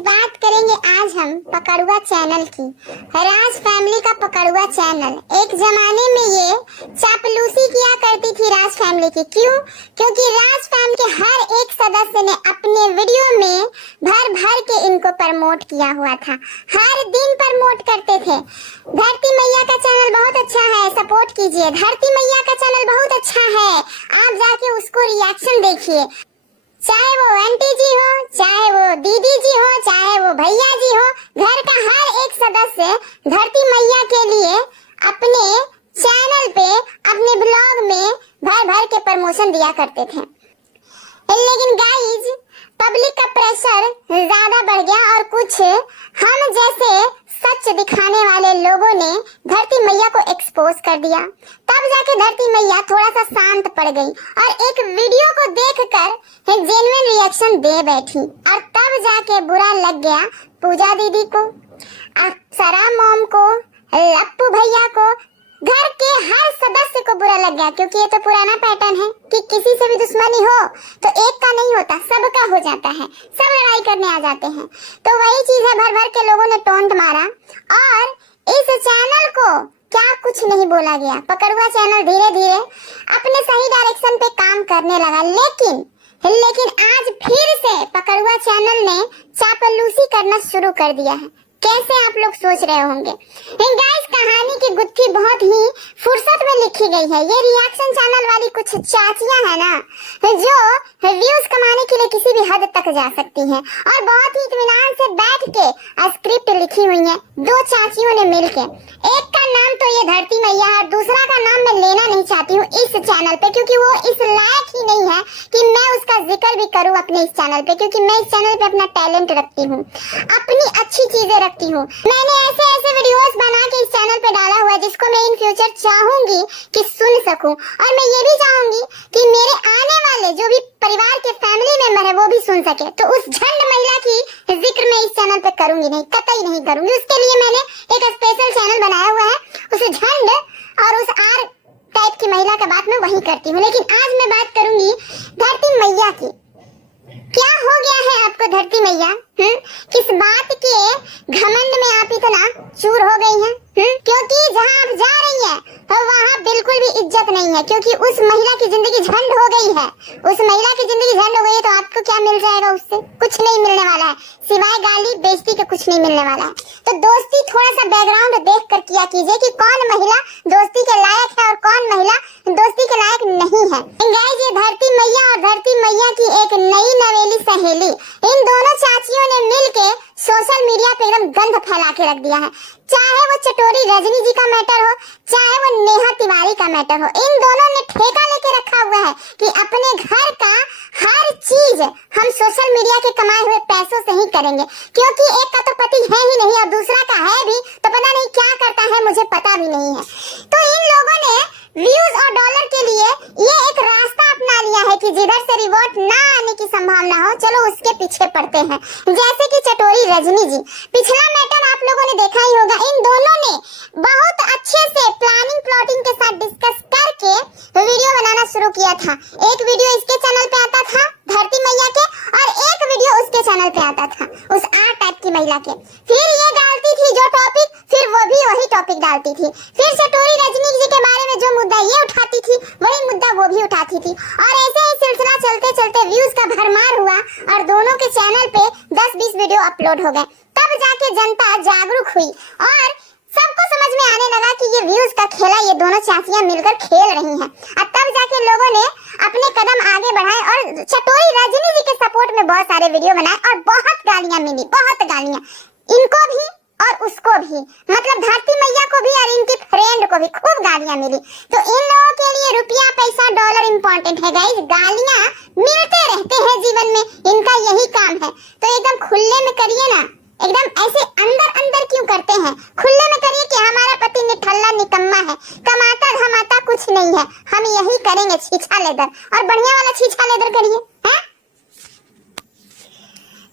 बात करेंगे आज हम पकड़ुआ चैनल की। राज फैमिली का पकड़ुआ चैनल, एक जमाने में ये चापलूसी किया करती थी राज फैमिली की। क्यों? क्योंकि राज फैमिली के हर एक सदस्य ने अपने वीडियो में भर भर के इनको प्रमोट किया हुआ था। हर दिन प्रमोट करते थे। धरती मैया का चैनल बहुत अच्छा है, सपोर्ट कीजिए। धरती मैया का चैनल बहुत अच्छा है, आप जाके उसको रिएक्शन देखिए। चाहे वो आंटी जी हो, चाहे वो दीदी जी हो, चाहे वो भैया जी हो, घर का हर एक सदस्य धरती मैया के लिए अपने चैनल पे, अपने ब्लॉग में भर भर के प्रमोशन दिया करते थे। लेकिन गाइज, पब्लिक का प्रेशर ज्यादा बढ़ गया और कुछ हम जैसे सच दिखाने वाले लोगों ने धरती मैया को एक्सपोज कर दिया। तब जाके धरती मैया थोड़ा सा शांत पड़ गई और एक वीडियो को देखकर एक जेन्युइन रिएक्शन दे बैठी। और तब जाके बुरा लग गया पूजा दीदी को, अप्सरा मॉम को, लप्पू भैया को, घर के हर सदस्य को बुरा लग गया। क्योंकि ये तो पुराना पैटर्न है कि किसी से भी दुश्मनी हो तो एक का नहीं होता, सबका हो जाता है, सब लड़ाई करने आ जाते हैं। तो वही चीज है, भर भर के लोगों ने टोंट मारा और इस चैनल को क्या कुछ नहीं बोला गया। पकड़ुआ चैनल धीरे धीरे अपने सही डायरेक्शन पे काम करने लगा। लेकिन आज फिर से पकड़ुआ चैनल ने चापलूसी करना शुरू कर दिया है। कैसे, आप लोग सोच रहे होंगे। गाइस, कहानी की गुत्थी बहुत ही फुर्सत में लिखी गई है। ये रिएक्शन चैनल वाली कुछ चाचियां है ना, जो व्यूज कमाने के लिए किसी भी हद तक जा सकती हैं और बहुत ही इत्मीनान से बैठ के स्क्रिप्ट लिखी हुई है। दो चाचियों ने मिलके, एक का नाम तो ये धरती मैया है, दूसरा का नाम मैं लेना नहीं चाहती हूँ इस चैनल पे, क्योंकि वो इस लायक ही नहीं है कि मैं उसका जिक्र भी करूँ अपने इस चैनल पे। क्योंकि मैं इस चैनल पे अपना टैलेंट रखती हूँ, अपनी अच्छी चीजें रखती हूँ। मैंने ऐसे ऐसे वीडियोस बना के इस चैनल पे डाला हुआ है जिसको मैं इन फ्यूचर चाहूंगी कि सुन सकूं, और मैं ये भी चाहूंगी कि मेरे आने वाले जो भी परिवार के फैमिली मेंबर है वो भी सुन सके। तो उस झंड महिला की जिक्र मैं इस चैनल पे करूंगी नहीं, कतई नहीं करूंगी। उसके लिए मैंने एक स्पेशल चैनल बनाया हुआ है, उस झंड और उस आर टाइप की महिला का बात मैं वही करती हूँ। लेकिन आज मैं बात करूंगी धरती मैया की। क्या हो गया है आपको धरती मैया? किस बात के घमंड में आप इतना चूर हो गई हैं? क्योंकि जहाँ आप जा रही हैं तो वहाँ बिल्कुल भी इज्जत नहीं है, क्योंकि उस महिला की जिंदगी झंड हो गई है। उस महिला की जिंदगी झंड हो गई है तो आपको क्या मिल जाएगा? उससे कुछ नहीं मिलने वाला है, सिवाय गाली बेइज्जती के कुछ नहीं मिलने वाला है। तो दोस्ती थोड़ा सा बैकग्राउंड देख कर किया कीजिए कि कौन महिला दोस्ती के लायक है और कौन महिला दोस्ती के लायक नहीं है। गाइस, ये धरती मैया और धरती मैया की एक नई नवेली सहेली, इन दोनों चाचियों ने मिलके सोशल मीडिया पे एकदम गंद फैला के रख दिया है। चाहे वो चटोरी रजनी जी का मैटर हो, चाहे वो नेहा तिवारी का मैटर हो, इन दोनों ने ठेका लेके रखा हुआ है कि अपने घर का हर चीज हम सोशल मीडिया के कमाए हुए पैसों से ही करेंगे। क्योंकि एक का तो पति है ही नहीं और दूसरा का है भी तो पता नहीं क्या करता है, मुझे पता भी नहीं है। तो इन लोगों ने व्यूज और डॉलर के लिए ये एक रास्ता अपना लिया है कि जिधर से रिवॉर्ड ना आने की संभावना हो, चलो उसके पीछे पड़ते हैं। जैसे कि चटोरी रजनी जी, पिछला मैटर आप लोगों ने देखा ही होगा। इन दोनों ने बहुत अच्छे से प्लानिंग प्लॉटिंग के साथ डिस्कस करके वीडियो बनाना शुरू किया था। एक वीडियो इसके चैनल पे आता था धरती मैया के, और एक वीडियो उसके चैनल पे आता था उस आर टाइप की महिला के। फिर ये डालती थी जो टॉपिक, फिर वो भी वही टॉपिक डालती थी। फिर चटोरी रजनी जी के बारे में जो मुद्दा ये उठाती थी वही मुद्दा वो भी उठाती थी, और ऐसे ही सिलसिला चलते चलते व्यूज का भरमार हुआ और दोनों के चैनल पे 10-20 वीडियो अपलोड हो गए। तब जाके जनता जागरूक हुई और सबको समझ में आने लगा कि ये व्यूज का खेला ये दोनों चाचियां मिलकर खेल रही हैं। और तब जाके लोगों ने अपने कदम आगे बढ़ाए और चटोरी रजनी जी के सपोर्ट में बहुत सारे वीडियो बनाए और बहुत गालियां मिली, बहुत गालियां, इनको भी और उसको भी, मतलब धरती मैया को भी और इनकी फ्रेंड को भी खूब गालियां मिली। तो इन लोगों के लिए रुपया पैसा डॉलर इम्पोर्टेंट है गाइस, गालियां मिलते रहते हैं जीवन में, इनका यही काम है। तो एकदम खुले में करिए ना, एकदम ऐसे अंदर अंदर क्यों करते हैं? खुले में करिए कि हमारा पति निठल्ला निकम्मा है, कमाता धमाता कुछ नहीं है, हम यही करेंगे छीछा लेदर, और बढ़िया वाला छीछा लेदर करिए।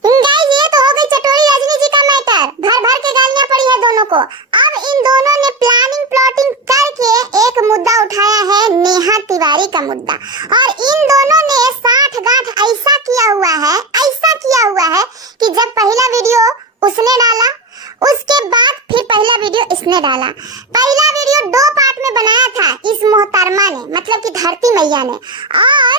गाइस, ये तो हो गई चटोरी रजनी जी का मैटर, भर भर के गालियां पड़ी है दोनों को। अब इन दोनों ने प्लानिंग प्लॉटिंग करके एक मुद्दा उठाया है, नेहा तिवारी का मुद्दा, और इन दोनों ने साठ गांठ ऐसा किया हुआ है, ऐसा किया हुआ है कि जब पहला वीडियो उसने डाला, उसके बाद फिर पहला वीडियो इसने डाला। पहला वीडियो 2 पार्ट में बनाया था इस मोहतरमा ने, मतलब कि धरती मैया ने, और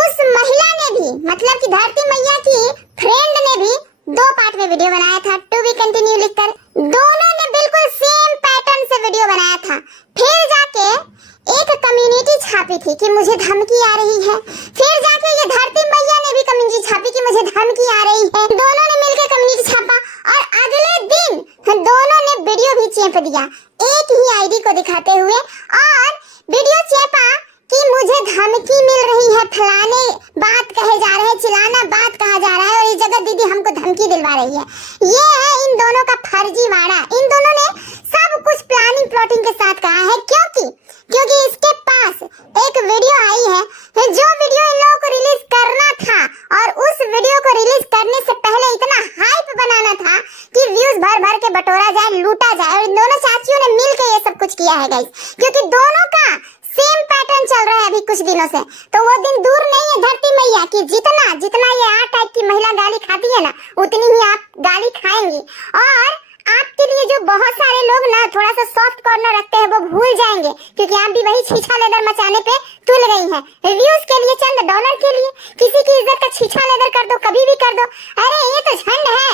उस महिला ने भी, मतलब कि धरती मैया की फ्रेंड ने भी 2 पार्ट में वीडियो बनाया था, टू बी कंटिन्यू लिखकर। दोनों ने बिल्कुल सेम पैटर्न से वीडियो बनाया था। फिर जाके एक कम्युनिटी छापी थी कि मुझे धमकी आ रही है, फिर जाके ये धरती मैया ने भी कम्युनिटी छापी कि मुझे धमकी आ रही है। दोनों ने मिलकर कम्युनिटी छापा और अगले दिन दोनों ने वीडियो भी चेप दिया एक ही आईडी को दिखाते हुए, और वीडियो चेपा कि मुझे धमकी मिल रही है, फलाने बात कहे जा रहे हैं, चिल्लाना बात कहा जा रहा है, और ये जगत दीदी हमको धमकी दिलवा रही है। ये है इन दोनों का फर्जीवाड़ा। इन दोनों ने सब कुछ प्लानिंग प्लॉटिंग के साथ कहा है, क्योंकि इसके पास एक वीडियो आई है, जो वीडियो इन लोगों को रिलीज करना था, और उस वीडियो को रिलीज करने से पहले इतना हाइप बनाना था कि व्यूज भर भर के बटोरा जाए, लूटा जाए, और इन दोनों चाचियों ने मिलकर ये सब कुछ किया है गाइस, क्योंकि दोनों का सेम पैटर्न चल रहा है अभी कुछ दिनों से। तो वो दिन दूर नहीं है धरती मैया की जितना ये आ टाइप की महिला गाली खाती है ना, उतनी ही आप गाली खाएंगी। और आपके लिए जो बहुत सारे लोग ना थोड़ा सा सॉफ्ट कॉर्नर रखते हैं वो भूल जाएंगे, क्योंकि आप भी वही छीछा लेदर मचाने पे तुल गई हैं। व्यूज के लिए, चंद डॉलर के लिए किसी की इज्जत का छीछा लेदर कर दो, कभी भी कर दो। अरे ये तो झंड है,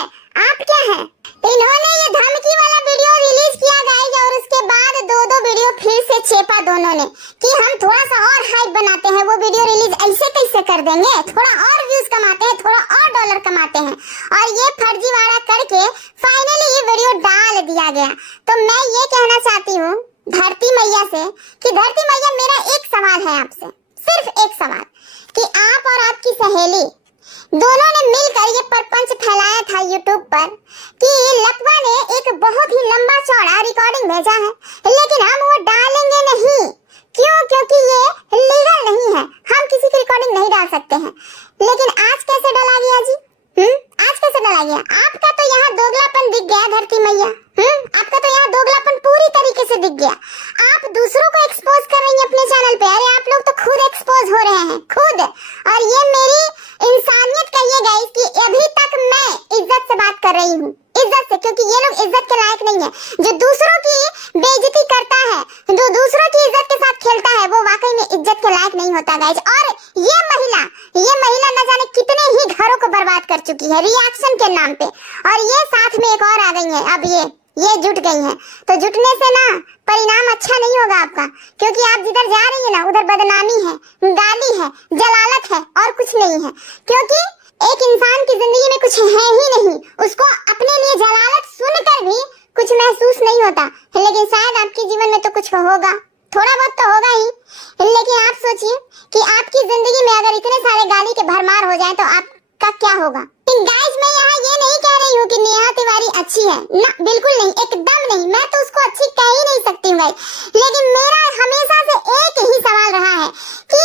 आप क्या है। इन्होंने ये धमकी वाला वीडियो रिलीज किया गाइस, और उसके बाद 2 वीडियो फिर से चेपा दोनों ने कि हम थोड़ा सा और हाइप बनाते हैं। वो वीडियो रिलीज ऐसे कैसे कर देंगे, थोड़ा और व्यूज कमाते हैं, थोड़ा और डॉलर कमाते हैं, और ये फर्जीवाड़ा करके फाइनली ये वीडियो डाल दिया गया। तो मैं ये कहना चाहती हूँ धरती मैया से कि धरती मैया, मेरा एक सवाल है आपसे, सिर्फ एक सवाल, कि आप और आपकी सहेली दोनों ने मिलकर ये परपंच फैलाया था यूट्यूब पर कि लकवा ने एक बहुत ही लंबा चौड़ा रिकॉर्डिंग भेजा है, लेकिन हम वो डालेंगे नहीं। क्यों? क्योंकि ये लीगल नहीं है, हम किसी की रिकॉर्डिंग नहीं डाल सकते हैं। लेकिन आज कैसे डाला गया जी? आज कैसे डाला गया? आपका तो यहाँ दोगलापन दिख गया धरती मैया। आपका तो यहाँ दोगलापन पूरी तरीके से दिख गया। आप दूसरों को एक्सपोज कर रही हैं अपने चैनल पे। अरे आप लोग तो खुद एक्सपोज हो रहे हैं, खुद। और ये मेरी इंसानियत कहिए गाइस कि अभी तक मैं इज्जत से बात कर रही हूँ, इज्जत से, क्योंकि ये लोग इज्जत के लायक नहीं है। जो दूसरों की बेइज्जती करता है, जो दूसरों की इज्जत के साथ खेलता है, वो वाकई में इज्जत के लायक नहीं होता गाइस। और ये महिला न जाने कितने ही घरों को बर्बाद कर चुकी है रिएक्शन के नाम पे, और ये साथ में एक और आ गई है। अब ये जुट गई हैं, तो जुटने से ना परिणाम अच्छा नहीं होगा आपका, क्योंकि आप जिधर जा रही है ना उधर बदनामी है, गाली है, जलालत है, और कुछ नहीं है। क्योंकि एक इंसान की जिंदगी में कुछ है ही नहीं, उसको अपने लिए जलालत सुनकर भी कुछ महसूस नहीं होता। लेकिन शायद आपके जीवन में तो कुछ होगा, थोड़ा बहुत तो होगा ही। लेकिन आप सोचिए कि आपकी जिंदगी में अगर इतने सारे गाली के भरमार हो जाए तो आपका क्या होगा। गाइस, मैं यहाँ ये नहीं कह रही हूँ कि नेहा तिवारी अच्छी है, ना, बिल्कुल नहीं, एकदम नहीं। मैं तो उसको अच्छी कह ही नहीं सकती हूँ गाइस। लेकिन मेरा हमेशा से एक ही सवाल रहा है कि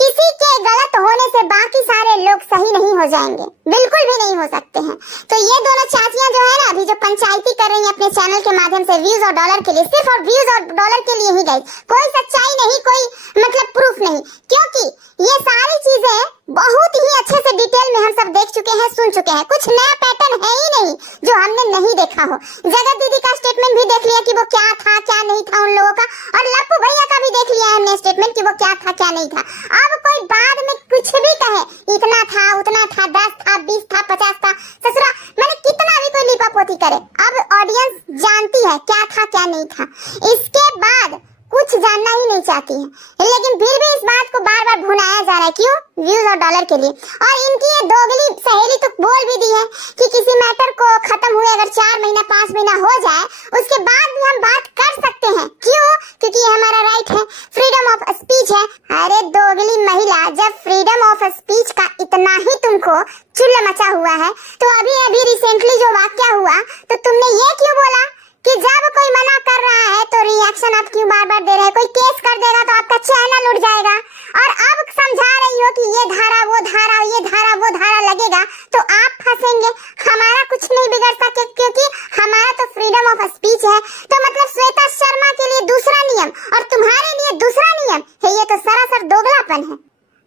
किसी के गलत होने से बाकी सारे लोग सही नहीं हो जाएंगे, बिल्कुल भी नहीं हो सकते हैं। तो ये दोनों चाचियां जो है ना अभी जो पंचायती कर रही हैं अपने चैनल के माध्यम से व्यूज और डॉलर के लिए, सिर्फ और व्यूज और डॉलर के लिए ही गाइस, कोई सच्चाई नहीं, कोई मतलब प्रूफ नहीं। क्योंकि ये सारी चीजें बहुत ही अच्छे से डिटेल में हम सब देख चुके हैं, सुन चुके हैं। कुछ नया पैटर्न है ही नहीं जो हमने नहीं देखा हो। जगत दीदी का स्टेटमेंट भी देख लिया कि वो क्या था क्या नहीं था उन लोगों का, और लप्पू भैया का भी देख लिया हमने स्टेटमेंट कि वो क्या था क्या नहीं था। अब कोई बाद में कुछ भी कहे, इतना था, उतना था, 10 था, 20 था, 50 था, ससुरा मैंने कितना भी कोई लिपापोती करे, अब ऑडियंस जानती है क्या था क्या नहीं था। इसके बाद कुछ जानना ही नहीं चाहती है, लेकिन फिर भी इस बात को बार बार भुनाया जा रहा है। क्यों? व्यूज और डॉलर के लिए। और इनकी ये दोगली सहेली तो बोल भी दी है कि किसी मैटर को खत्म हुए अगर 4 महीना 5 महीना हो जाए उसके बाद भी हम बात कर सकते हैं। क्यों? क्योंकि ये हमारा राइट है, फ्रीडम ऑफ स्पीच है। अरे दोगली महिला, जब फ्रीडम ऑफ स्पीच का इतना ही तुमको चुल्ल मचा हुआ है, तो अभी रिसेंटली जो वाकया हुआ तो तुमने ये क्यों बोला कि जब कोई मना कर रहा है तो रिएक्शन आप क्यों बार बार दे रहे हैं? कोई केस कर देगा तो आपका चैनल उठ जाएगा। और अब समझा रही हो कि ये धारा वो धारा, ये धारा वो धारा लगेगा तो आप फंसेंगे। हमारा कुछ नहीं बिगड़ सके क्योंकि हमारा तो फ्रीडम ऑफ स्पीच है। तो मतलब श्वेता शर्मा के लिए दूसरा नियम और तुम्हारे लिए दूसरा नियम है, ये तो सरासर दोगलापन है।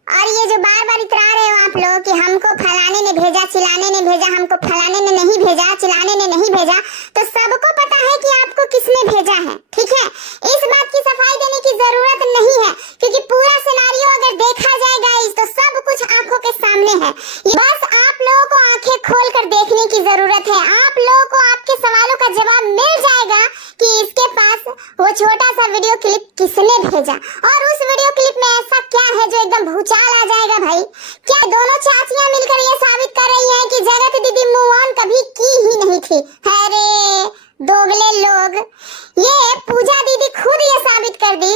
और ये जो बार बार इतरा रहे हो आप लोग कि हमको फलाने ने भेजा, चिलाने ने भेजा, हमको फलाने ने नहीं भेजा, चिलाने ने नहीं भेजा, तो सबको पता है कि आपको किसने भेजा है, ठीक है। इस बात की सफाई देने की जरूरत नहीं है, क्योंकि पूरा सिनारियो अगर देखा जाए गाइस तो सब कुछ आंखों के सामने है। बस आप लोगों को आंखें खोल कर देखने की जरूरत है। आप लोगों को आपके सवालों का जवाब मिल जाएगा कि इसके पास वो छोटा सा वीडियो क्लिप किसने भेजा, और उस वीडियो क्लिप में ऐसा क्या है जो एकदम भूचाल आ जाएगा भाई। क्या दोनों चाचियां मिलकर ये साबित कर रही हैं कि जगत दीदी मूव ऑन कभी की ही नहीं थी। अरे दोगले लोग, ये पूजा दीदी खुद ये साबित कर दी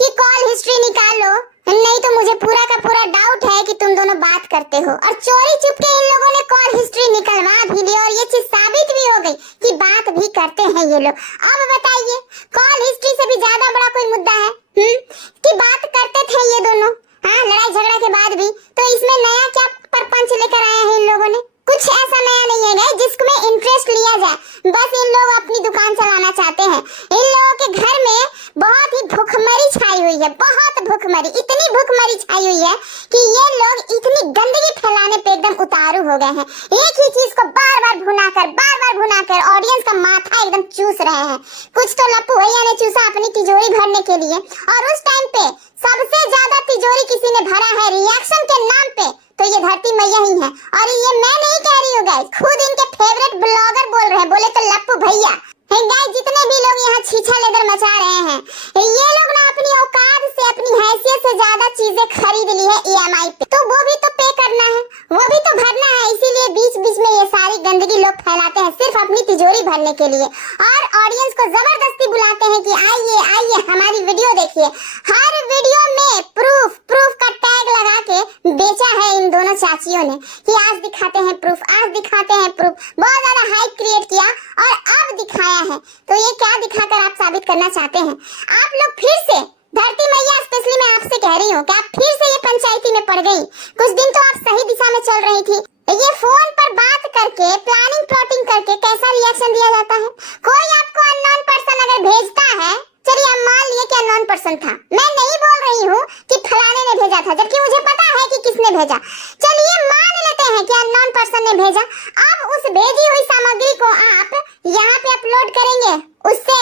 कि कॉल हिस्ट्री निकालो, नहीं तो मुझे पूरा का पूरा डाउट है कि तुम दोनों बात करते हो। और चोरी चुपके इन लोगों ने कॉल हिस्ट्री निकलवा भी ली और ये चीज साबित भी हो गई कि बात भी करते हैं ये लोग। अब बताइए, कॉल हिस्ट्री से भी ज्यादा बड़ा कोई मुद्दा है कि बात करते थे ये दोनों, हाँ, लड़ाई झगड़ा के बाद भी। तो इसमें नया क्या परपंच लेकर आए हैं इन लोगों ने? कुछ ऐसा नया नहीं है गाइस जिसमें इंटरेस्ट लिया जाए। बस इन लोग अपनी दुकान चलाना चाहते हैं। इन लोगों के घर में बहुत ही भूखमरी छाई हुई है, बहुत भूखमरी, इतनी भूखमरी छाई हुई है कि ये लोग इतनी गंदगी फैलाने पे एकदम उतारू हो गए हैं। एक ही चीज को बार बार भुनाकर ऑडियंस का माथा एकदम चूस रहे हैं। कुछ तो लप्पू भैया ने चूसा अपनी तिजोरी भरने के लिए, और उस टाइम पे सबसे ज्यादा तिजोरी किसी ने भरा है रिएक्शन के नाम पे, तो ये धरती मैया ही है। और ये मैं नहीं कह रही हूँ गाइस, खुद इनके फेवरेट ब्लॉगर बोल रहे हैं, बोले तो लप्पू भैया। गाइस जितने भी लोग यहाँ छीछा लेदर मचा रहे हैं, ये लोग ना अपनी औकात से, अपनी हैसियत से ज्यादा चीजें खरीद ली है EMI पे, तो वो भी तो पे करना है, वो भी तो भरना है। इसीलिए बीच बीच में ये सारी गंदगी लोग फैलाते हैं सिर्फ अपनी तिजोरी भरने के लिए, और ऑडियंस को जबरदस्ती बुलाते हैं कि आइए हमारी वीडियो देखिए। हर वीडियो में प्रूफ का टैग लगा के बेचा है इन दोनों चाचियों ने कि आज दिखाते हैं प्रूफ, आज दिखाते हैं प्रूफ। बहुत ज्यादा हाइप क्रिएट किया और अब दिखाया है। तो ये क्या दिखाकर आप साबित करना चाहते हैं? आप लोग फिर से, धरती मैया स्पेशली मैं आपसे कह रही हूँ कि आप फिर से ये पंचायती में पड़ गई। कुछ दिन तो आप सही दिशा में चल रही थी, ये फोन पर बात करके, प्लानिंग प्लॉटिंग करके कैसा रिएक्शन दिया जाता है। कोई आपको अननोन पर्सन अगर भेजता है, चलिए हम मान लिए कि अननोन पर्सन था, मैं नहीं बोल रही हूँ कि फलाने ने भेजा था, जबकि मुझे पता है कि किसने भेजा। चलिए मान लेते हैं कि अननोन पर्सन ने भेजा। अब उस भेजी हुई सामग्री को आप यहाँ पे अपलोड करेंगे, उससे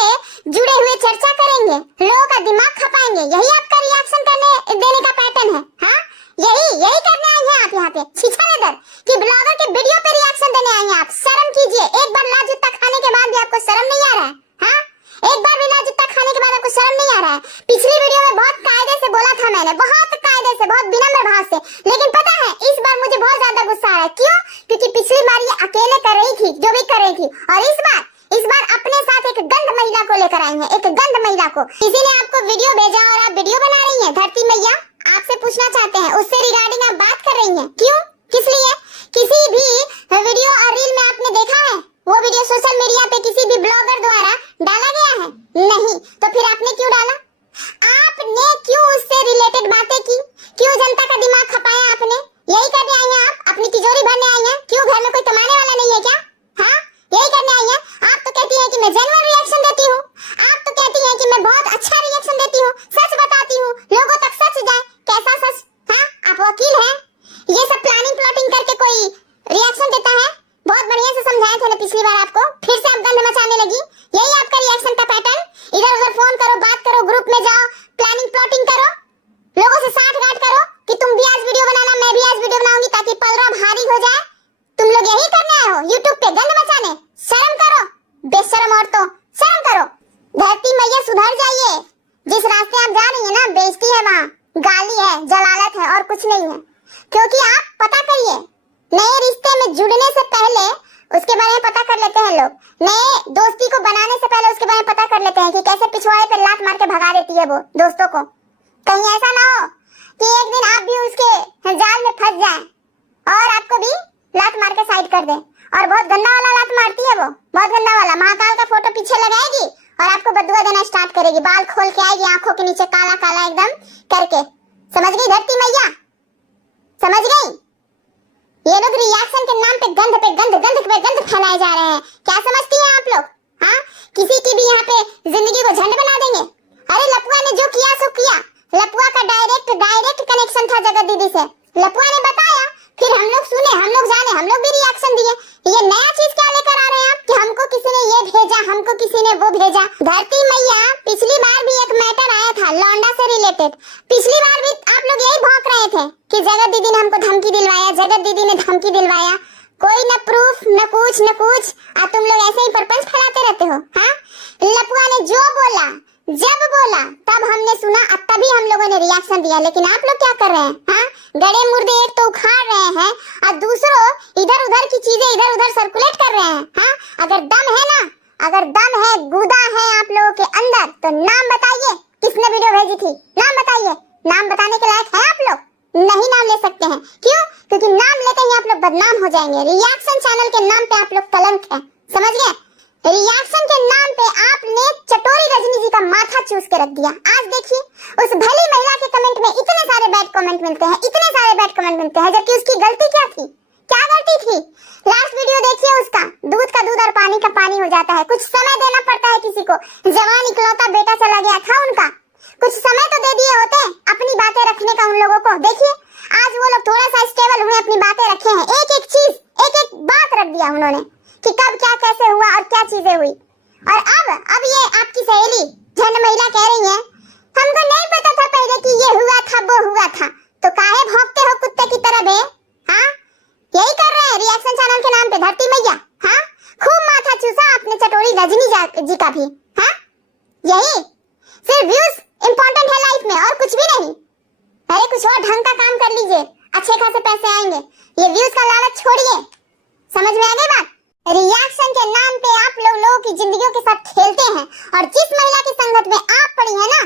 जुड़े हुए चर्चा करेंगे, लोगों का दिमाग खपाएंगे, यही आपका रिएक्शन देने का पैटर्न है। हाँ, यही करने आए हैं आप यहाँ पे छीछा लेदर कि ब्लॉगर के वीडियो पे रिएक्शन देने आए हैं आप। शर्म कीजिए, एक बार लाल जूता खाने के बाद भी आपको शर्म नहीं आ रहा है? हाँ, एक बार भी लाल जूता खाने के बाद आपको शर्म नहीं आ रहा है? पिछली वीडियो में बहुत कायदे से बोला था मैंने, बहुत कायदे से, बहुत विनम्र भाव से, लेकिन पता है इस बार मुझे बहुत ज्यादा गुस्सा आ रहा है। क्यों? क्योंकि पिछली बार ये अकेले कर रही थी जो भी कर रही थी, और इस बार अपने साथ एक गंद महिला को लेकर आई हैं, एक गंद महिला को। किसी ने आपको वीडियो भेजा और आप वीडियो बना रही हैं। धरती मैया आपसे पूछना चाहते हैं, उससे रिगार्डिंग आप बात कर रही हैं, क्यों, किस लिए? किसी भी वीडियो और रील में आपने देखा है वो वीडियो सोशल मीडिया पे किसी भी ब्लॉगर द्वारा डाला गया है? नहीं, तो फिर आपने क्यों डाला? आपने क्यों उससे रिलेटेड बातें की? क्यों जनता का दिमाग खपाया आपने? यही करने आई हैं आप? अपनी तिजोरी भरने आई हैं? क्यों, घर में कोई कमाने वाला नहीं है क्या? हाँ, यही करने आई हैं? आप तो कहती हैं कि मैं जेन्युइन रिएक्शन देती हूँ, आप तो कहती हैं कि मैं बहुत अच्छा रिएक्शन देती हूँ, सच बताती हूँ, लोगों तक सच जाए। कैसा सच? हाँ, आप वकील हैं? ये सब प्लानिंग प्लॉटिंग करके कोई रिएक्शन देता है? बहुत बढ़िया से समझाए थे ना पिछली बार आपको, फिर से आप गंद मचाने लगी। यही आपका रिएक्शन का पैटर्न? इधर उधर फोन करो, बात करो, ग्रुप में जाओ, प्लानिंग प्लॉटिंग करो, लोगों से साठगांठ करो कि तुम भी आज वीडियो बनाना, मैं भी आज वीडियो बनाऊंगी ताकि पलड़ा भारी हो जाए। तुम लोग यही करने आए हो यूट्यूब पे गंद मचाने? शर्म करो, बेशर्म औरतों, शर्म करो। धरती मैया सुधर जाइए, जिस रास्ते आप जा रही है ना, बेइज्जती है वहाँ, गाली है, जलालत है, और कुछ नहीं है। क्योंकि आप पता करिए, नए रिश्ते में जुड़ने से पहले उसके बारे में पता कर लेते हैं लोग, नए दोस्ती को बनाने से पहले उसके बारे में पता कर लेते हैं कि कैसे पिछवाड़े पे लात मार के भगा देती है वो दोस्तों को। कहीं ऐसा ना हो कि एक दिन आप भी उसके जाल में फंस जाएं और आपको भी लात मार के साइड कर दे। और बहुत गंदा वाला लात मारती है वो, बहुत गंदा वाला। महाकाल का फोटो पीछे लगाएगी और आपको बदुआ देना स्टार्ट करेगी, बाल खोल के आएगी, आंखों के नीचे काला काला एकदम करके। समझ गई धरती मैया? समझ गई? ये लोग रिएक्शन के नाम पे गंद फैलाए जा रहे हैं। क्या समझती हैं आप लोग? हाँ, किसी की भी यहाँ पे जिंदगी को झंड बना देंगे। अरे लपुआ ने जो किया सो किया, लपुआ का डायरेक्ट कनेक्शन था जगत दीदी से, लपुआ ने बताया, फिर हम लोग सुने, हम लोग जाने, हम लोग भी रिएक्शन दिए। ये नया चीज क्या लेकर आ रहे हैं आप कि हमको किसी ने ये भेजा, हमको किसी ने वो भेजा। धरती मैया, पिछली बार भी एक मैटर आया था लौंडा से रिलेटेड, पिछली बार भी आप लोग यही भौंक रहे थे कि जगत दीदी ने हमको धमकी दिलवाया, जगत दीदी ने धमकी दिलवाया। कोई न प्रूफ न कुछ न कुछ, और तुम लोग ऐसे ही परपंच फैलाते रहते हो। हाँ, लपुआ ने जो बोला, जब बोला तब हमने सुना, और तभी हम लोगों ने रिएक्शन दिया। लेकिन आप लोग क्या कर रहे हैं? हाँ, गड़े मुर्दे एक तो उखाड़ रहे हैं और दूसरों इधर उधर की चीजें इधर उधर सर्कुलेट कर रहे हैं। हाँ, अगर दम है ना, अगर दम है, गुदा है आप लोगों के अंदर, तो नाम बताइए किसने वीडियो भेजी थी, नाम बताइए। नाम बताने के लायक है आप लोग? नहीं नाम ले सकते हैं। क्यों? क्योंकि नाम लेते ही आप लोग बदनाम हो जाएंगे। रिएक्शन चैनल के नाम पे आप लोग कलंक है, समझ गए? रिएक्शन के नाम पे आपने चटोरी रजनी जी का माथा चूस के रख दिया। आज देखिए, उस भली महिला के कमेंट में इतने सारे बैड कमेंट मिलते हैं, इतने सारे बैड कमेंट मिलते हैं, जबकि उसकी गलती क्या थी? क्या गलती थी? लास्ट वीडियो देखिए उसका, दूध का दूध और पानी का पानी हो जाता है। कुछ समय देना पड़ता है किसी को। जवान इकलौता बेटा चला गया था उनका, कुछ समय तो दे दिए होते अपनी बातें रखने का उन लोगों को। देखिए आज वो लोग थोड़ा सा स्टेबल हुए, अपनी बातें रखे हैं, एक एक चीज, एक एक बात रख दिया उन्होंने कि कब क्या कैसे हुआ और क्या चीजें हुई। और अब ये आपकी सहेली झंड महिला कह रही है, हमको नहीं पता था पहले कि ये हुआ था वो हुआ था। तो काहे भौंकते हो कुत्ते की तरह बे? हाँ, यही कर रहे हैं रिएक्शन चैनल के नाम पे धरती मैया। हाँ, खूब माथा चूसा आपने चटोरी रजनी जी का भी। हाँ, यही सिर्फ व्यूज इम्पोर्टेंट है लाइफ में और कुछ भी नहीं। अरे कुछ और ढंग का काम कर लीजिए, अच्छे खासे पैसे आएंगे। ये व्यूज का लालच छोड़िए, समझ में आ गई बात? रिएक्शन के नाम पे आप लोगों की जिंदगियों के साथ खेलते हैं, और जिस महिला की संगत में आप पड़ी है ना,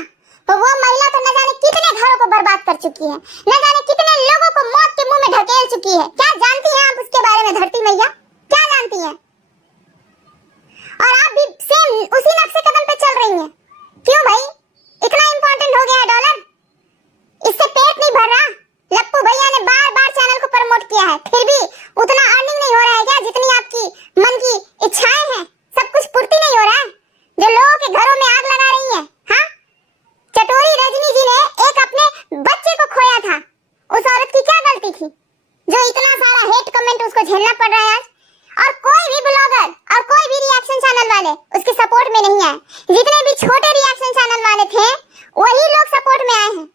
तो वो महिला तो न जाने कितने घरों को बर्बाद कर चुकी है, न जाने कितने लोगों को मौत के मुंह में ढकेल चुकी है। क्या जानती हैं आप उसके बारे में धरती मैया? क्या जानती हैं? और आप भी सेम उसी नक्शे कदम पे चल रही हैं। क्यों भाई? इतना इंपॉर्टेंट हो गया है डॉलर? इससे पेट नहीं भर रहा? लप्पू भैया ने बार बार चैनल को प्रमोट किया है, फिर भी उतना अर्निंग नहीं हो रहा है क्या जितनी आपकी मन की इच्छाएं हैं? सब कुछ पूर्ति नहीं हो रहा है जो लोगों के घरों में आग लगा रही है? हाँ, चटोरी रजनी जी ने एक अपने बच्चे को खोया था, उस औरत की क्या गलती थी जो इतना सारा हेट कमेंट उसको झेलना पड़ रहा है आज? और कोई भी ब्लॉगर और कोई भी रिएक्शन चैनल वाले उसके सपोर्ट में नहीं आए। जितने भी छोटे रिएक्शन चैनल वाले थे वही लोग सपोर्ट में आए हैं।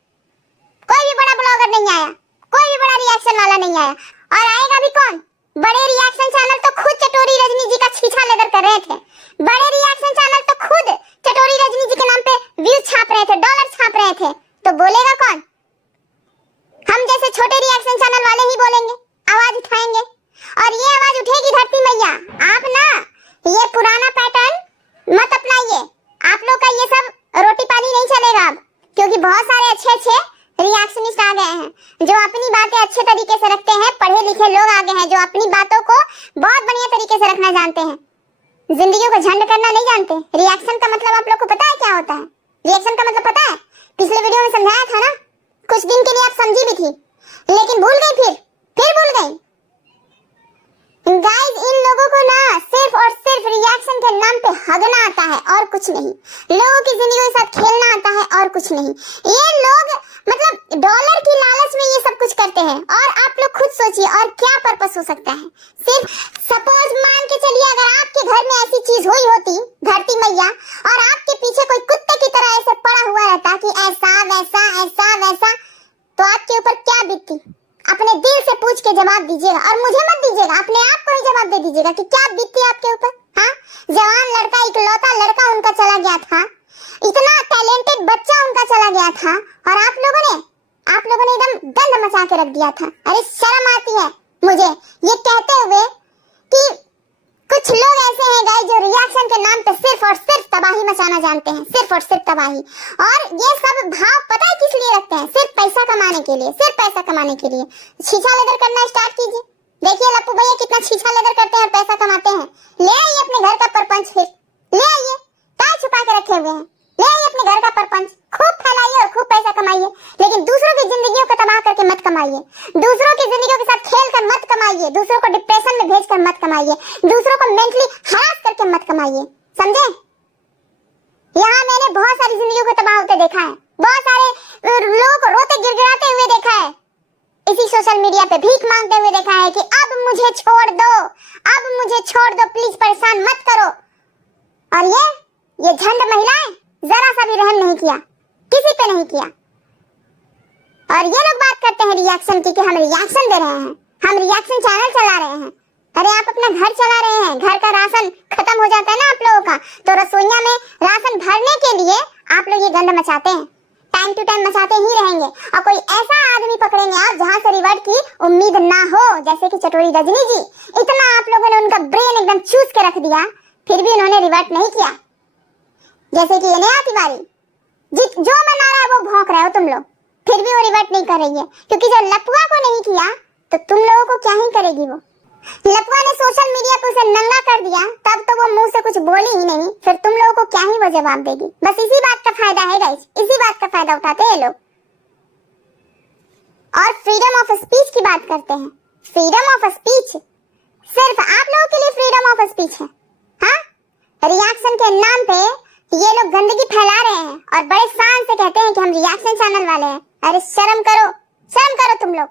कोई भी बड़ा ब्लॉगर नहीं आया, कोई भी बड़ा रिएक्शन वाला नहीं आया। और आएगा भी कौन? बड़े रिएक्शन चैनल तो खुद चटोरी रजनी जी का छीछा लेकर कर रहे थे। बड़े रिएक्शन चैनल तो खुद चटोरी रजनी जी के नाम पे व्यूज छाप रहे थे, डॉलर छाप रहे थे। तो बोलेगा कौन? हम जैसे छोटे रिएक्शन चैनल वाले ही बोलेंगे, आवाज उठाएंगे। और ये आवाज उठेगी धरती मैया। आप ना ये पुराना पैटर्न मत अपनाइए। आप लोग का ये सब रोटी पानी नहीं चलेगा अब, क्योंकि बहुत सारे अच्छे रिएक्शनिस्ट आ गए हैं जो अपनी बातें अच्छे तरीके से रखते हैं। पढ़े लिखे लोग आ गए हैं जो अपनी बातों को बहुत बढ़िया तरीके से रखना जानते हैं, जिंदगी को झंड करना नहीं जानते। रिएक्शन का मतलब आप लोग को पता है क्या होता है? रिएक्शन का मतलब पता है? पिछले वीडियो में समझाया था ना, कुछ दिन के लिए आप समझी भी थी लेकिन भूल गई, फिर भूल गई। गाइस, इन लोगों को ना सिर्फ और सिर्फ रिएक्शन के नाम पे हगना आता है और कुछ नहीं। लोगों की जिंदगी के साथ खेलना आता है और कुछ नहीं। ये लोग मतलब डॉलर की लालच में ये सब कुछ करते हैं। और आप लोग खुद सोचिए और क्या पर्पस हो सकता है। सिर्फ सपोज मान के चलिए, अगर आपके घर में ऐसी चीज हुई होती धरती मैया, और आपके पीछे कोई कुत्ते की तरह ऐसे पड़ा हुआ रहता कि ऐसा वैसा ऐसा वैसा, तो आपके ऊपर क्या बीतती? अपने दिल से पूछ के जवाब दीजिएगा, और मुझे मत दीजिएगा, अपने आप को ही जवाब दे दीजिएगा कि क्या बीतती आपके ऊपर। हाँ, जवान लड़का, इकलौता लड़का उनका चला गया था, इतना टैलेंटेड बच्चा उनका चला गया था, और आप लोगों ने एकदम गंद मचा के रख दिया था। अरे शर्म आती है मुझे ये कहते हुए कि कुछ लोग ऐसे हैं गाइस जो रिएक्शन के नाम पे सिर्फ और सिर्फ तबाही मचाना जानते हैं, सिर्फ और सिर्फ तबाही। और ये सब भाव पता है किस लिए रखते हैं? सिर्फ पैसा कमाने के लिए, सिर्फ पैसा कमाने के लिए। छीछा लेदर करना स्टार्ट कीजिए, देखिए लप्पू भैया कितना छीछा लेदर करते हैं और पैसा कमाते हैं। ले आइए अपने घर का परपंच, फिर ले आइए, काय छुपा के रखे हुए हैं, ले आइए अपने घर का परपंच, खूब फैलाइए और खूब पैसा कमाइए। लेकिन दूसरों की जिंदगियों को तबाह करके मत कमाइए, दूसरों की जिंदगियों के साथ खेल कर मत कमाइए, दूसरों को डिप्रेशन में भेज कर मत कमाइए, दूसरों को मेंटली हरास करके मत कमाइए, समझे? यहाँ मैंने बहुत सारी जिंदगियों को तबाह होते देखा है, बहुत सारे लोगों को रोते गिड़गिड़ाते हुए देखा है, इसी सोशल मीडिया पे भीख मांगते हुए देखा है कि अब मुझे छोड़ दो, अब मुझे छोड़ दो, प्लीज परेशान मत करो। और ये झंड महिलाएं जरा सा भी रहम नहीं किया, किसी पे नहीं किया। और ये लोग बात करते हैं रिएक्शन की कि हम रिएक्शन दे रहे हैं, हम रिएक्शन चैनल चला रहे हैं। अरे आप अपना घर चला रहे हैं, घर का राशन खत्म हो जाता है ना आप लोगों का, तो रसोइया में राशन भरने के लिए आप लोग ये गंद मचाते हैं, टाइम टू टाइम मचाते ही रहेंगे। और कोई ऐसा आदमी पकड़ेंगे आप जहां से रिवर्ट की उम्मीद ना हो, जैसे कि चटोरी रजनी जी। इतना आप लोगों ने उनका ब्रेन एकदम चूस के रख दिया, फिर भी उन्होंने रिवर्ट नहीं किया। जैसे कि ये नया तिवारी जो मना रहा है वो भौंक रहे हो तुम लोग, फिर भी वो रिवर्ट नहीं कर रही है, क्योंकि जब लपुआ को नहीं किया तो तुम लोगों को क्या ही करेगी वो। लपुआ ने सोशल मीडिया पर उसे नंगा कर दिया, तब तो वो मुंह से कुछ बोली ही नहीं, फिर तुम लोगों को क्या ही वो जवाब देगी। बस इसी बात का फायदा है गाइस, इसी बात का फायदा उठाते हैं लोग। और फ्रीडम ऑफ स्पीच की बात करते हैं। फ्रीडम ऑफ स्पीच सिर्फ आप लोगों के लिए फ्रीडम ऑफ स्पीच है? हाँ, रिएक्शन के नाम पे ये लोग गंदगी फैला रहे हैं और बड़े शान से कहते हैं कि हम रिएक्शन चैनल वाले हैं। अरे शर्म करो तुम लोग।